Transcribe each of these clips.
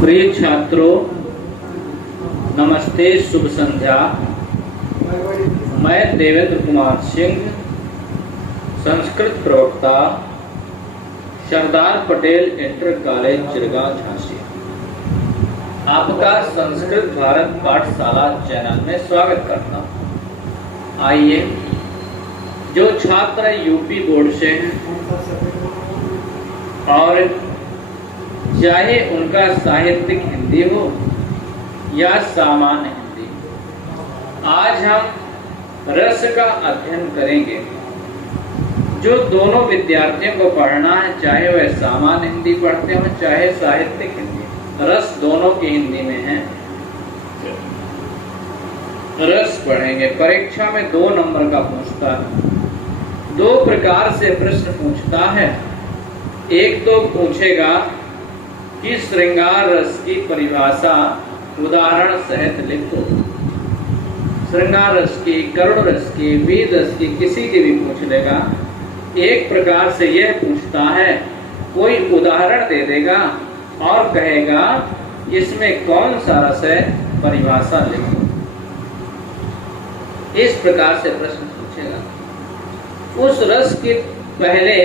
प्रिय छात्रों, नमस्ते, शुभ संध्या। मैं देवेंद्र कुमार सिंह, संस्कृत प्रवक्ता, सरदार पटेल इंटर कॉलेज चिरगांव झांसी, आपका संस्कृत भारत पाठशाला चैनल में स्वागत करता हूँ। आइए, जो छात्र यूपी बोर्ड से हैं और चाहे उनका साहित्यिक हिंदी हो या सामान्य हिंदी, आज हम रस का अध्ययन करेंगे। जो दोनों विद्यार्थियों को पढ़ना है, चाहे वह सामान्य हिंदी पढ़ते हो चाहे साहित्यिक हिंदी, रस दोनों की हिंदी में है। रस पढ़ेंगे। परीक्षा में 2 नंबर का पूछता है। 2 प्रकार से प्रश्न पूछता है। एक तो पूछेगा कि श्रृंगार रस की परिभाषा उदाहरण सहित लिखो। श्रृंगार रस की, करुण रस की, वीर रस की, किसी की भी पूछ लेगा। एक प्रकार से यह पूछता है, कोई उदाहरण दे देगा और कहेगा इसमें कौन सा रस है, परिभाषा लिखो। इस प्रकार से प्रश्न पूछेगा। उस रस के पहले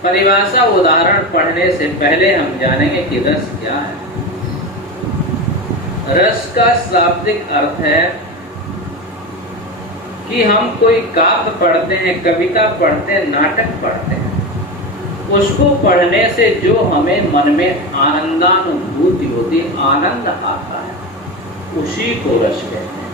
परिभाषा उदाहरण पढ़ने से पहले हम जानेंगे कि रस क्या है। रस का शाब्दिक अर्थ है कि हम कोई काव्य पढ़ते हैं, कविता पढ़ते हैं, नाटक पढ़ते हैं, उसको पढ़ने से जो हमें मन में आनंदानुभूति होती, आनंद आता है, उसी को रस कहते हैं।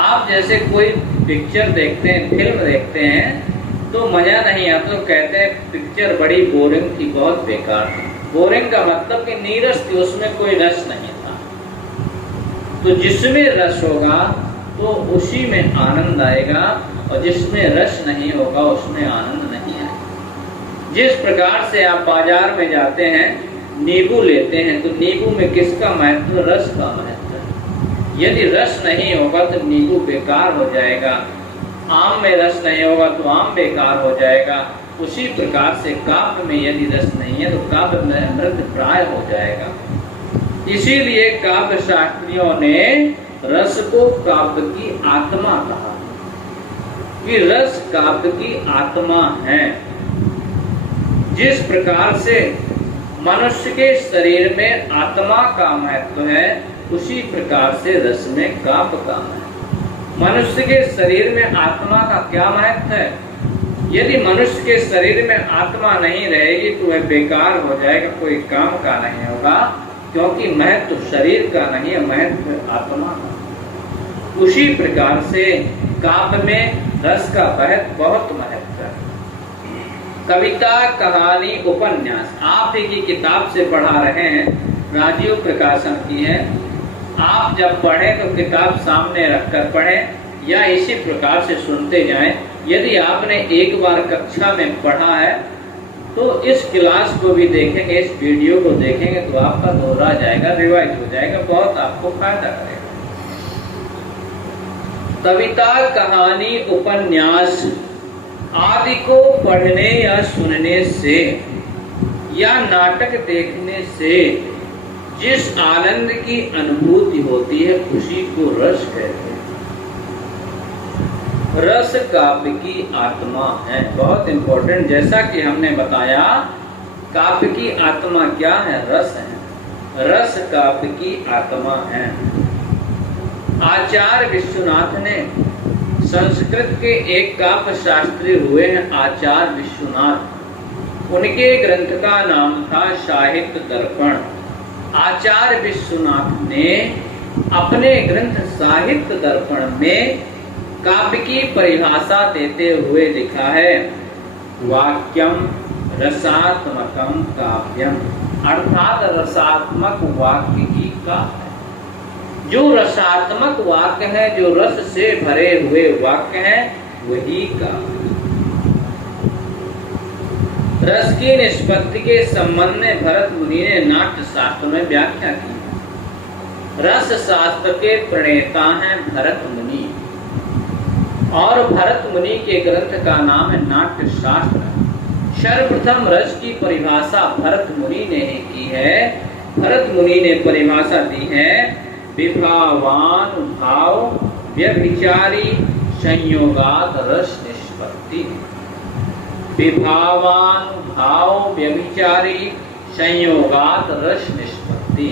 आप जैसे कोई पिक्चर देखते हैं, फिल्म देखते हैं तो मजा नहीं आता, तो कहते हैं पिक्चर बड़ी बोरिंग थी, बहुत बेकार थी। बोरिंग का मतलब कि नीरस थी, उसमें कोई रस नहीं था। तो जिसमें रस होगा तो उसी में आनंद आएगा, और जिसमें रस नहीं होगा उसमें आनंद नहीं आएगा। जिस प्रकार से आप बाजार में जाते हैं, नींबू लेते हैं, तो नींबू में किसका महत्व? रस का महत्व है। यदि रस नहीं होगा तो नींबू बेकार हो जाएगा। आम में रस नहीं होगा तो आम बेकार हो जाएगा। उसी प्रकार से काव्य में यदि रस नहीं है तो काव्य में मृत प्राय हो जाएगा। इसीलिए काव्य शास्त्रियों ने रस को काव्य की आत्मा कहा, कि रस काव्य की आत्मा है। जिस प्रकार से मनुष्य के शरीर में आत्मा का महत्व है, उसी प्रकार से रस में काव्य का महत्व। मनुष्य के शरीर में आत्मा का क्या महत्व है? यदि मनुष्य के शरीर में आत्मा नहीं रहेगी तो वह बेकार हो जाएगा, कोई काम का नहीं होगा, क्योंकि महत्व शरीर का नहीं है, महत्व आत्मा का। उसी प्रकार से काव्य में रस का बहुत महत्व है। कविता, कहानी, उपन्यास आप ही की किताब से पढ़ा रहे हैं, राजीव प्रकाशन की है। आप जब पढ़ें तो किताब सामने रखकर पढ़ें या इसी प्रकार से सुनते जाएं। यदि आपने एक बार कक्षा में पढ़ा है तो इस क्लास को भी देखेंगे, इस वीडियो को देखेंगे तो आपका दोहरा जाएगा, रिवाइज हो जाएगा, बहुत आपको फायदा करेगा। कविता, कहानी, उपन्यास आदि को पढ़ने या सुनने से या नाटक देखने से जिस आनंद की अनुभूति होती है, उसी को रस कहते हैं। रस काव्य की आत्मा है, बहुत इंपॉर्टेंट। जैसा कि हमने बताया, काव्य की आत्मा क्या है? रस है। रस काव्य की आत्मा है। आचार्य विश्वनाथ ने, संस्कृत के एक काव्य शास्त्री हुए हैं आचार्य विश्वनाथ। उनके ग्रंथ का नाम था साहित्य दर्पण। आचार्य विश्वनाथ ने अपने ग्रंथ साहित्य दर्पण में काव्य की परिभाषा देते हुए लिखा है, वाक्यम रसात्मकम काव्यम, अर्थात रसात्मक वाक्य ही काव्य। जो रसात्मक वाक्य है, जो रस से भरे हुए वाक्य हैं, वही काव्य। रस की निष्पत्ति के संबंध में भरत मुनि ने नाट्य शास्त्र में व्याख्या की। रस शास्त्र के प्रणेता हैं भरत मुनि, और भरत मुनि के ग्रंथ का नाम है नाट्य शास्त्र। सर्वप्रथम रस की परिभाषा भरत मुनि ने ही की है भरत मुनि ने परिभाषा दी है, विभावान भाव व्यभिचारी संयोगात रस निष्पत्ति। विभावान भाव व्यभिचारी संयोगात रस निष्पत्ति,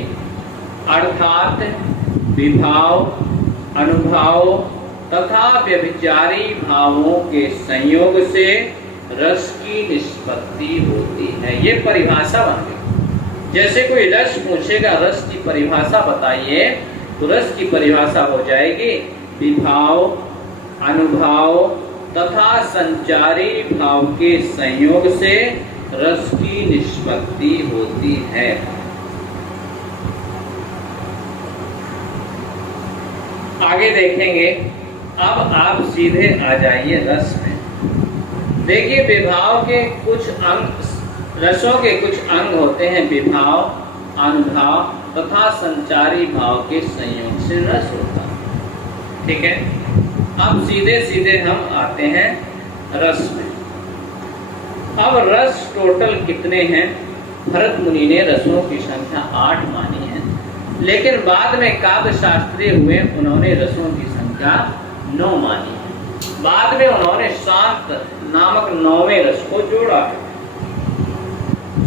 अर्थात विभाव, अनुभाव तथा व्यभिचारी भावों के संयोग से रस की निष्पत्ति होती है। ये परिभाषा बन गई। जैसे कोई रस पूछेगा, रस की परिभाषा बताइए, तो रस की परिभाषा हो जाएगी विभाव, अनुभाव तथा संचारी भाव के संयोग से रस की निष्पत्ति होती है। आगे देखेंगे। अब आप सीधे आ जाइए रस में। देखिए, विभाव के कुछ अंग, रसों के कुछ अंग होते हैं, विभाव, अनुभाव तथा संचारी भाव के संयोग से रस होता है। ठीक है, अब सीधे सीधे हम आते हैं रस में। अब रस टोटल कितने हैं? भरत मुनि ने रसों की संख्या 8 मानी है, लेकिन बाद में काव्य शास्त्री हुए, उन्होंने रसों की संख्या 9 मानी है। बाद में उन्होंने शांत नामक 9वें रस को जोड़ा है।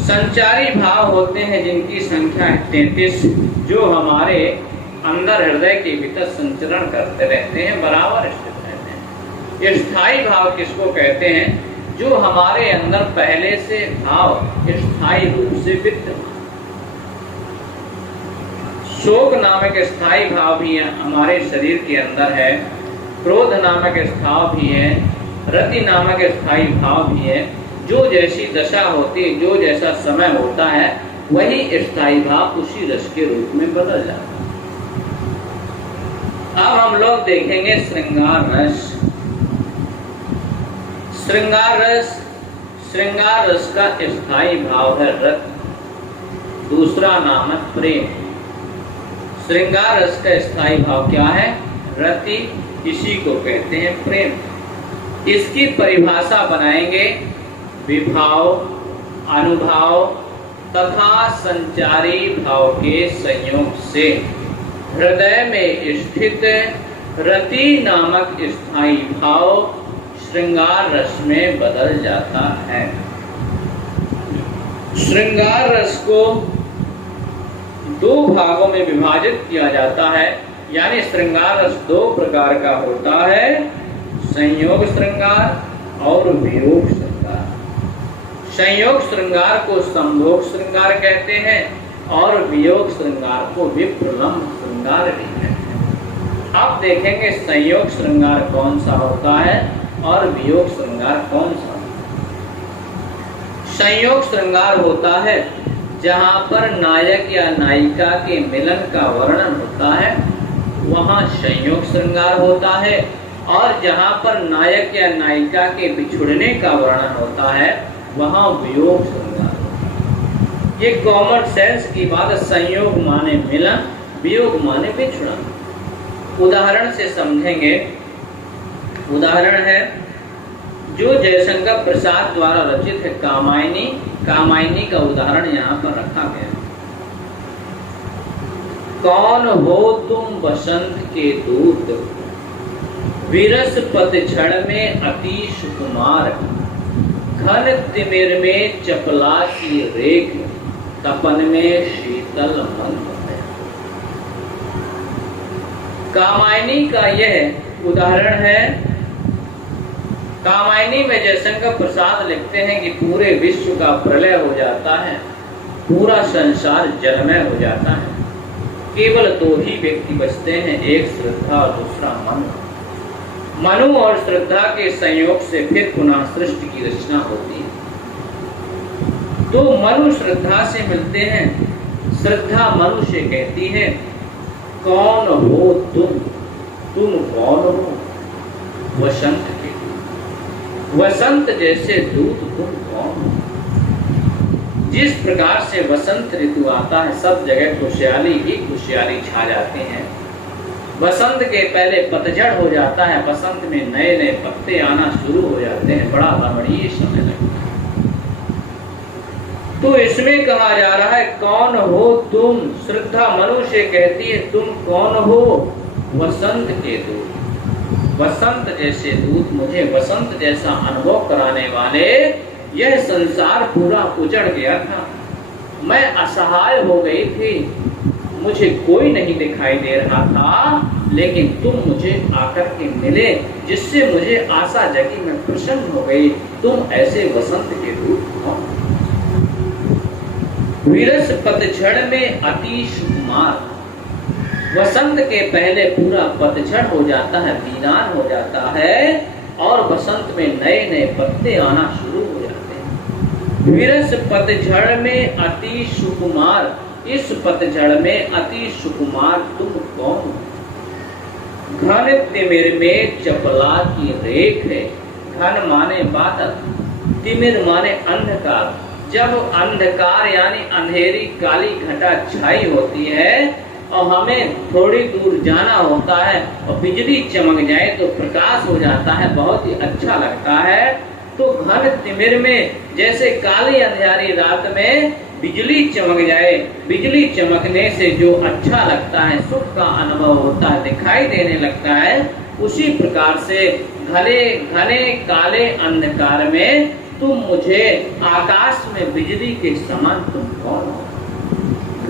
संचारी भाव होते हैं जिनकी संख्या 33, जो हमारे अंदर हृदय के भीतर संचरण करते रहते हैं, बराबर स्थित रहते हैं। स्थायी भाव किसको कहते हैं? जो हमारे अंदर पहले से भाव स्थायी रूप से विद्यमान। शोक नामक स्थायी भाव भी हमारे शरीर के अंदर है, क्रोध नामक स्थाव भी है, रति नामक स्थायी भाव भी है। जो जैसी दशा होती है, जो जैसा समय होता है, वही स्थायी भाव उसी रस के रूप में बदल जाता है। अब हम लोग देखेंगे श्रृंगार रस। श्रृंगार रस, श्रृंगार रस का स्थायी भाव है रति, दूसरा नाम है प्रेम। श्रृंगार रस का स्थायी भाव क्या है? रति, इसी को कहते हैं प्रेम। इसकी परिभाषा बनाएंगे विभाव, अनुभाव तथा संचारी भाव के संयोग से हृदय में स्थित रति नामक स्थायी भाव श्रृंगार रस में बदल जाता है। श्रृंगार रस को 2 भागों में विभाजित किया जाता है, यानी श्रृंगार रस 2 प्रकार का होता है, संयोग श्रृंगार और वियोग श्रृंगार। संयोग श्रृंगार को संभोग श्रृंगार कहते हैं और वियोग श्रृंगार को विप्रलम्ब श्रृंगार भी कहते हैं। अब देखेंगे संयोग श्रृंगार कौन सा होता है और वियोग श्रृंगार कौन सा होता है। संयोग श्रृंगार होता है जहाँ पर नायक या नायिका के मिलन का वर्णन होता है, वहाँ संयोग श्रृंगार होता है, और जहाँ पर नायक या नायिका के बिछुड़ने का वर्णन होता है, वहाँ वियोग श्रृंगार होता है। ये कॉमन सेंस की बात। संयोग माने मिलन, वियोग माने बिछुड़न। उदाहरण से समझेंगे। उदाहरण है जो जयशंकर प्रसाद द्वारा रचित है कामायनी। कामायनी का उदाहरण यहाँ पर रखा गया। कौन हो तुम बसंत के दूत, विरस पतझड़ में अति सुकुमार, घन तिमिर में चपला की रेख, तपन में शीतल मन है। कामायनी का यह उदाहरण है। कामायनी में जयशंकर प्रसाद लिखते हैं कि पूरे विश्व का प्रलय हो जाता है, पूरा संसार जलमय हो जाता है, केवल 2 ही व्यक्ति बचते हैं, एक श्रद्धा और दूसरा मनु। मनु और श्रद्धा के संयोग से फिर पुनः सृष्टि की रचना होती है। तो मनु श्रद्धा से मिलते हैं, श्रद्धा मनु से कहती है कौन हो तुम कौन हो? वसंत के, वसंत जैसे दूत तुम कौन हो? जिस प्रकार से वसंत ऋतु आता है, सब जगह खुशहाली ही खुशहाली छा जाती है। बसंत के पहले पतझड़ हो जाता है, बसंत में नए नए पत्ते आना शुरू हो जाते हैं, बड़ा रमणीय समय लगता है। तो इसमें कहा जा रहा है कौन हो तुम। श्रद्धा मनुष्य कहती है तुम कौन हो। वसंत के दूत, वसंत जैसे दूत, मुझे वसंत जैसा अनुभव कराने वाले। यह संसार पूरा उजड़ गया था, मैं असहाय हो गई थी, मुझे कोई नहीं दिखाई दे रहा था, लेकिन तुम मुझे आकर के मिले, जिससे मुझे आशा जगी, मैं प्रसन्न हो गई। तुम ऐसे वसंत के दूत हो। विरस पतझड़ में अति सुकुमार, वसंत के पहले पूरा पतझड़ हो जाता है, वीरान हो जाता है, और बसंत में नए नए पत्ते आना शुरू हो जाते हैं। विरस पतझड़ में अति सुकुमार, इस पतझड़ में अति सुकुमार तुम कौन हो। घन तिमिर में चपला की रेख है। घन माने बादल, तिमिर माने अंधकार। जब अंधकार यानी अंधेरी काली घटा छाई होती है और हमें थोड़ी दूर जाना होता है और बिजली चमक जाए तो प्रकाश हो जाता है, बहुत ही अच्छा लगता है। तो घन तिमिर में जैसे काली अंधेरी रात में बिजली चमक जाए, बिजली चमकने से जो अच्छा लगता है, सुख का अनुभव होता है, दिखाई देने लगता है, उसी प्रकार से घने घने काले अंधकार में तुम मुझे, आकाश में बिजली के समान तुम कौन हो।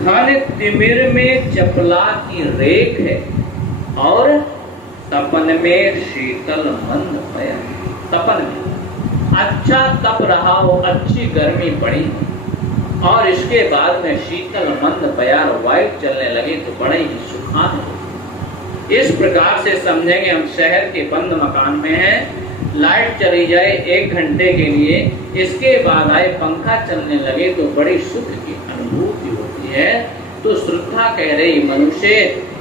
घन तिमिर में चपला की रेख है और तपन में शीतल मंद भय। तपन में अच्छा तप रहा हो, अच्छी गर्मी पड़ी और इसके बाद में शीतल मंद बयार वायु चलने लगे तो बड़े ही सुखान हो। इस प्रकार से समझेंगे हम शहर के बंद मकान में हैं, लाइट चली जाए 1 घंटे के लिए, इसके बाद आए पंखा चलने लगे तो बड़ी सुख की अनुभूति होती है। तो श्रद्धा कह रही मनुष्य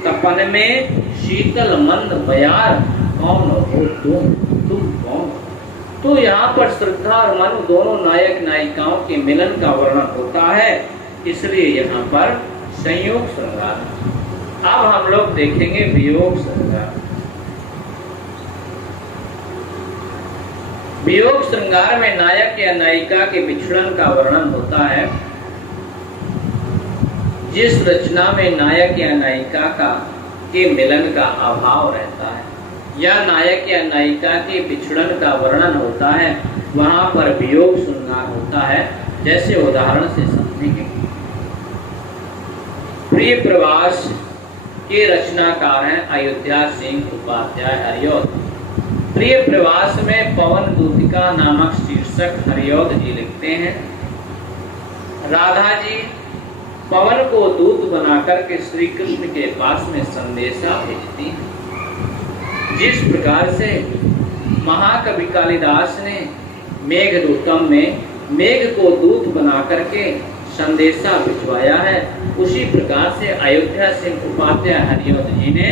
तपन में शीतल मंद बयार कौन हो तुम कौन। तो यहाँ पर श्रद्धा और मनु दोनों नायक नायिकाओं के मिलन का वर्णन होता है, इसलिए यहाँ पर संयोग श्रृंगार। अब हम लोग देखेंगे वियोग श्रृंगार। वियोग श्रृंगार में नायक या नायिका के विछड़न का वर्णन होता है। जिस रचना में नायक या नायिका के मिलन का अभाव रहता है या नायक या नायिका के विछड़न का वर्णन होता है, वहां पर वियोग श्रृंगार होता है। जैसे उदाहरण से समझेंगे, प्रिय प्रवास के रचनाकार हैं अयोध्या सिंह उपाध्याय हरिऔध। प्रिय प्रवास में पवन दूतिका नामक शीर्षक हरिऔध जी लिखते हैं। राधा जी पवन को दूत बनाकर के श्री कृष्ण के पास में संदेशा भेजती हैं। जिस प्रकार से महाकवि कालिदास ने मेघदूतम में मेघ को दूत बना करके संदेशा भिजवाया है, उसी प्रकार से अयोध्या सिंह उपाध्याय हरिऔध जी ने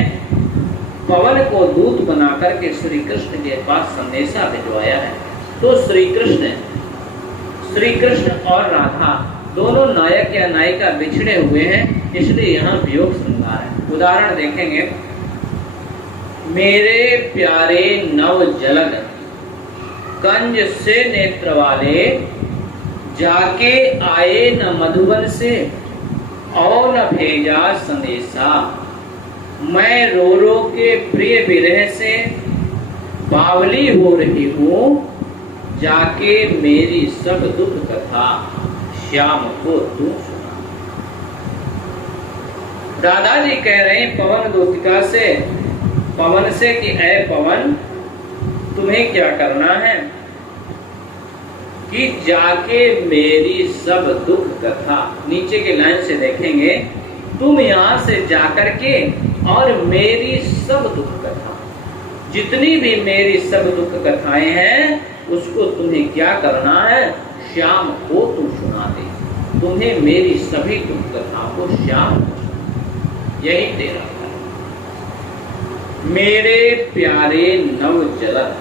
पवन को दूत बना करके श्री कृष्ण के पास संदेशा भिजवाया है। तो श्री कृष्ण और राधा दोनों नायक या नायिका बिछड़े हुए हैं, इसलिए यहाँ वियोग श्रृंगार है। उदाहरण देखेंगे, मेरे प्यारे नव जलद कंज से नेत्र वाले, जाके आए न मधुबन से और न भेजा संदेशा। मैं रो रो के प्रिय विरह से बावली हो रही हूँ, जाके मेरी सब दुख कथा श्याम को तू सुना। दादाजी कह रहे हैं पवन दूतिका से, पवन से कि ऐ पवन तुम्हें क्या करना है कि जाके मेरी सब दुख कथा। नीचे के लाइन से देखेंगे, तुम यहाँ से जाकर के और मेरी सब दुख कथा, जितनी भी मेरी सब दुख कथाएं हैं, उसको तुम्हें क्या करना है, श्याम को तुम सुना दे। तुम्हें मेरी सभी दुख कथाओं को श्याम को सुना, यही तेरा मेरे प्यारे नव जलद,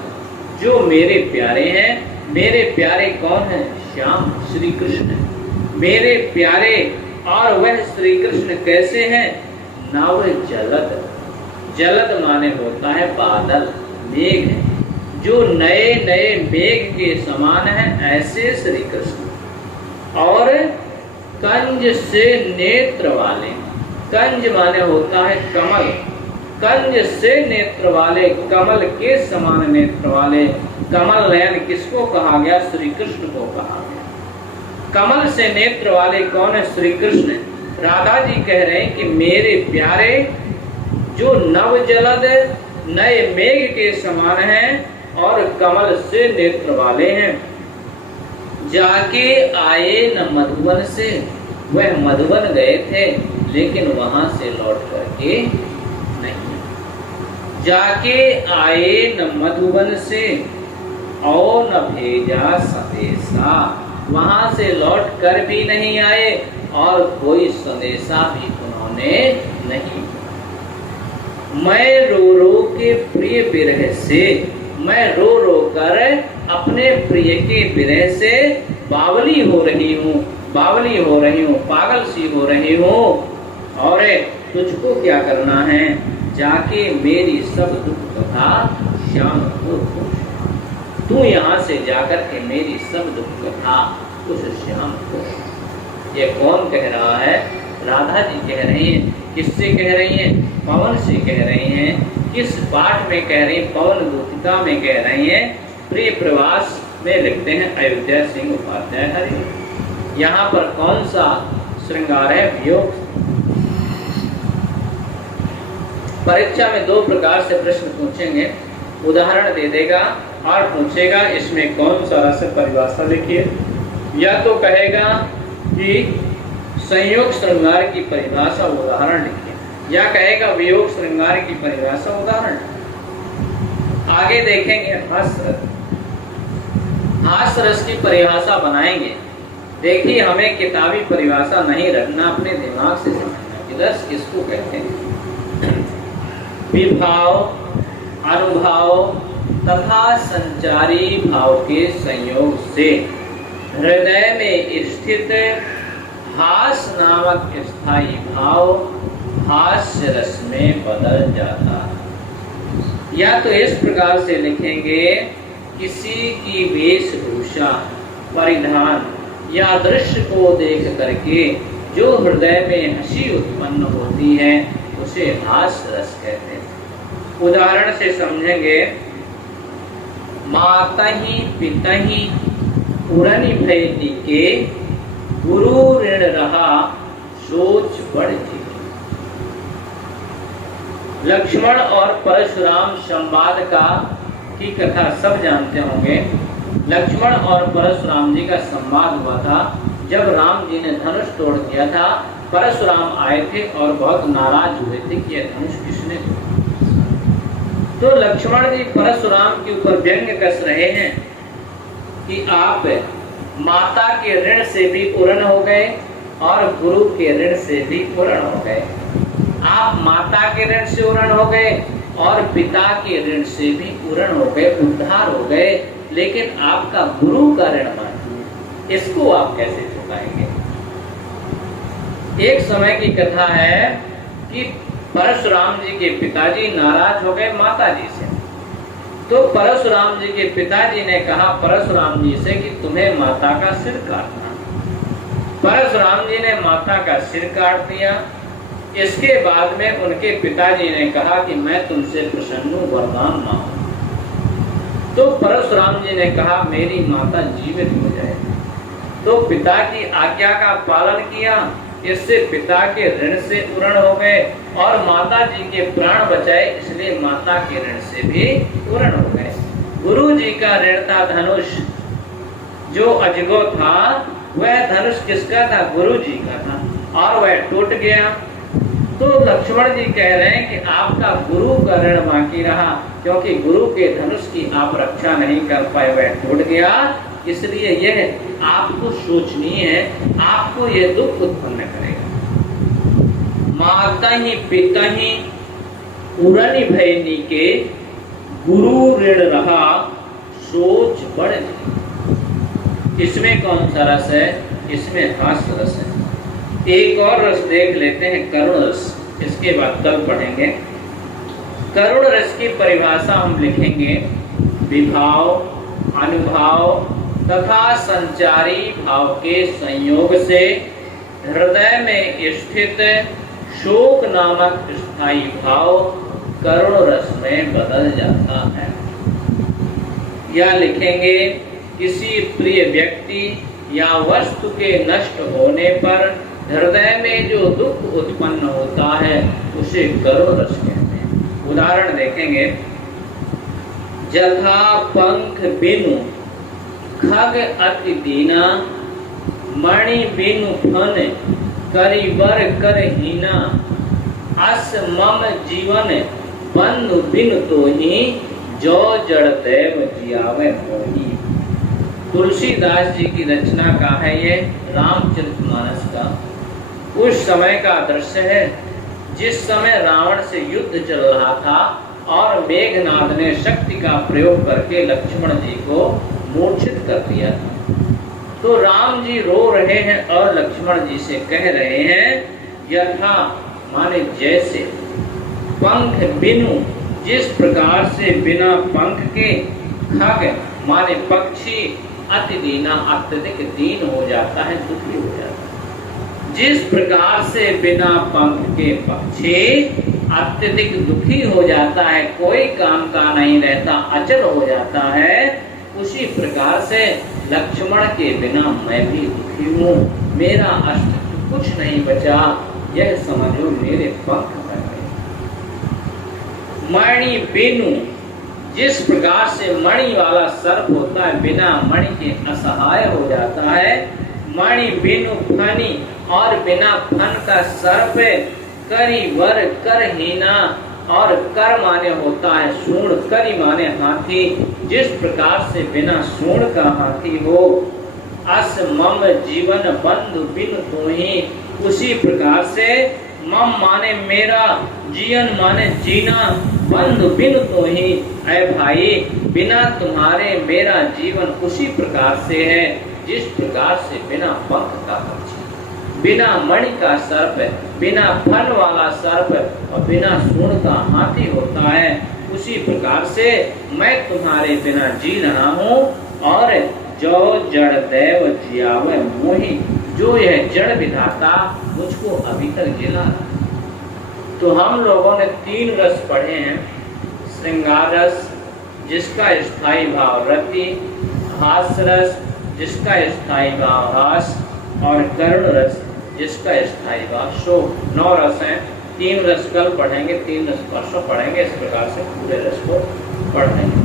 जो मेरे प्यारे हैं। मेरे प्यारे कौन है, श्याम श्री कृष्ण है मेरे प्यारे। और वह श्री कृष्ण कैसे हैं, नव जलद। जलद माने होता है बादल, मेघ है, जो नए नए मेघ के समान है, ऐसे श्री कृष्ण। और कंज से नेत्र वाले, कंज माने होता है कमल, कंज से नेत्र वाले, कमल के समान नेत्र वाले। कमल नयन किसको कहा गया? श्री कृष्ण को कहा गया। कमल से नेत्र वाले कौन है? श्री कृष्ण। राधा जी कह रहे हैं कि मेरे प्यारे जो नव जलद नए मेघ के समान हैं और कमल से नेत्र वाले हैं। जाके आए न मधुवन से, वह मधुवन गए थे लेकिन वहां से लौट करके नहीं। जाके आए न मधुवन से और न भेजा संदेशा, वहां से लौट कर भी नहीं आए और कोई संदेशा भी उन्होंने नहीं। मैं रो रो के प्रिय विरह से, मैं रो रो कर अपने प्रिय के विरह से बावली हो रही हूँ, बावली हो रही हूँ, पागल सी हो रही हूँ। और तुझको क्या करना है? जाके मेरी सब दुख कथा श्याम को, तू यहाँ से जाकर के मेरी सब दुख कथा उस श्याम को। ये कौन कह रहा है? राधा जी कह रही हैं। किससे कह रही हैं? पवन से कह रही हैं। किस पाठ में कह रही हैं? पवन दूतिका में कह रही हैं। प्रिय प्रवास में लिखते हैं अयोध्या सिंह उपाध्याय हरि। यहाँ पर कौन सा श्रृंगार है? वियोग। परीक्षा में दो प्रकार से प्रश्न पूछेंगे, उदाहरण दे देगा और पूछेगा इसमें कौन सा रस परिभाषा लिखिए। या तो कहेगा कि संयोग श्रृंगार की परिभाषा उदाहरण लिखिए, या कहेगा वियोग श्रृंगार की परिभाषा उदाहरण। आगे देखेंगे हास्य रस। हास्य रस की परिभाषा बनाएंगे। देखिए हमें किताबी परिभाषा नहीं रखना, अपने दिमाग से समझना कि रस किसको कहते हैं। विभाव, अनुभाव तथा संचारी भाव के संयोग से हृदय में स्थित हास नामक स्थायी भाव हास्य रस में बदल जाता है। या तो इस प्रकार से लिखेंगे, किसी की वेशभूषा, परिधान या दृश्य को देख करके जो हृदय में हंसी उत्पन्न होती है उसे हास्य रस कहते हैं। उदाहरण से समझेंगे, माता ही पिता ही पुरानी भैनी के गुरु ऋण रहा सोच बढ़ जी। लक्ष्मण और परशुराम संवाद का की कथा सब जानते होंगे। लक्ष्मण और परशुराम जी का संवाद हुआ था जब राम जी ने धनुष तोड़ दिया था। परशुराम आए थे और बहुत नाराज हुए थे कि यह धनुष किसने तोड़ा। तो लक्ष्मण जी परशुराम के ऊपर व्यंग कस रहे हैं कि आप माता के ऋण से भी पूर्ण हो गए और गुरु के ऋण से भी पूर्ण हो गए। आप माता के ऋण से पूर्ण हो गए और पिता के ऋण से भी पूर्ण हो गए, उद्धार हो गए, लेकिन आपका गुरु का ऋण बाकी, इसको आप कैसे चुकाएंगे? एक समय की कथा है कि परशुराम जी के पिताजी नाराज हो गए माता जी से। तो परशुराम जी के पिताजी ने कहा परशुराम जी से कि तुम्हें माता का सिर काटना। परशुराम जी ने माता का सिर काट दिया। इसके बाद में उनके पिताजी ने कहा कि मैं तुमसे प्रसन्न हूं, वरदान मांगो। तो परशुराम जी ने कहा मेरी माता जीवित हो जाए। तो पिता की आज्ञा का पालन किया, इससे पिता के ऋण से पूर्ण हो गए और माता जी के प्राण बचाए, इसलिए माता के ऋण से भी पूर्ण हो गए। गुरु जी का ऋण था धनुष, जो अजगो था वह धनुष किसका था? गुरु जी का था और वह टूट गया। तो लक्ष्मण जी कह रहे हैं कि आपका गुरु का ऋण बाकी रहा, क्योंकि गुरु के धनुष की आप रक्षा नहीं कर पाए, वह टूट गया। इसलिए यह आपको सोचनीय है, आपको यह दुख उत्पन्न करेगा। माता ही पिता ही पुरानी भैनी के गुरु ऋण रहा सोच बढ़। इसमें कौन सा रस है? इसमें हास्य रस है। एक और रस देख लेते हैं, करुण रस। इसके बाद कल पढ़ेंगे। करुण रस की परिभाषा हम लिखेंगे, विभाव, अनुभाव तथा संचारी भाव के संयोग से हृदय में स्थित शोक नामक स्थायी भाव करुण रस में बदल जाता है। या लिखेंगे, किसी प्रिय व्यक्ति या वस्तु के नष्ट होने पर हृदय में जो दुख उत्पन्न होता है उसे करुण रस कहते हैं। उदाहरण देखेंगे, जथा पंख बिनु खग अति दीना, मणि बिनु फन करिबर कर हीना, अस मम जीवन बंधु बिनु तोहि, जो जड़ देव जियावे मोहि। तुलसीदास जी की रचना का है ये रामचरितमानस का। उस समय का दृश्य है जिस समय रावण से युद्ध चल रहा था और मेघनाद ने शक्ति का प्रयोग करके लक्ष्मण जी को मूर्छित कर दिया था। तो राम जी रो रहे हैं और लक्ष्मण जी से कह रहे हैं, यथा माने जैसे, पंख बिनु जिस प्रकार से बिना पंख के, खग माने पक्षी अति दीना अत्यधिक दीन हो जाता है, दुखी हो जाता है। जिस प्रकार से बिना पंख के पक्षी अत्यधिक दुखी हो जाता है, कोई काम का नहीं रहता, अचल हो जाता है, उसी प्रकार से लक्ष्मण के बिना मैं भी दुखी हूँ। मेरा अस्तित्व कुछ नहीं बचा, यह समझो मेरे पंख बन गए। मणि बिनु जिस प्रकार से मणि वाला सर्प होता है, बिना मणि के असहाय हो जाता है, मणि बिनु फनी और बिना फन का सर्प, करी वर कर हीना और कर माने होता है सूंड, करी माने हाथी, जिस प्रकार से बिना सूंड का हाथी हो, अस मम जीवन बंधु बिनु तोहि, उसी प्रकार से मम माने मेरा, जीवन माने जीना, बंधु बिनु तोहि, ऐ भाई बिना तुम्हारे मेरा जीवन उसी प्रकार से है जिस प्रकार से बिना पंख का पक्षी, बिना मणि का सर्प, बिना फन वाला सर्प और बिना सूंड का हाथी होता है, उसी प्रकार से मैं तुम्हारे बिना जी रहा हूँ। और जो जड़ देव जियावे मोहि, जो यह जड़ विधाता मुझको अभी तक जिला रहा। तो हम लोगों ने 3 रस पढ़े हैं, श्रृंगार रस जिसका स्थायी भाव रति, हास रस जिसका स्थायी भाव हास, और करुण रस जिसका स्थायी भाव शोक। 9 रस हैं, 3 रस कल पढ़ेंगे, 3 रस परसों पढ़ेंगे, इस प्रकार से पूरे रस को पढ़ेंगे।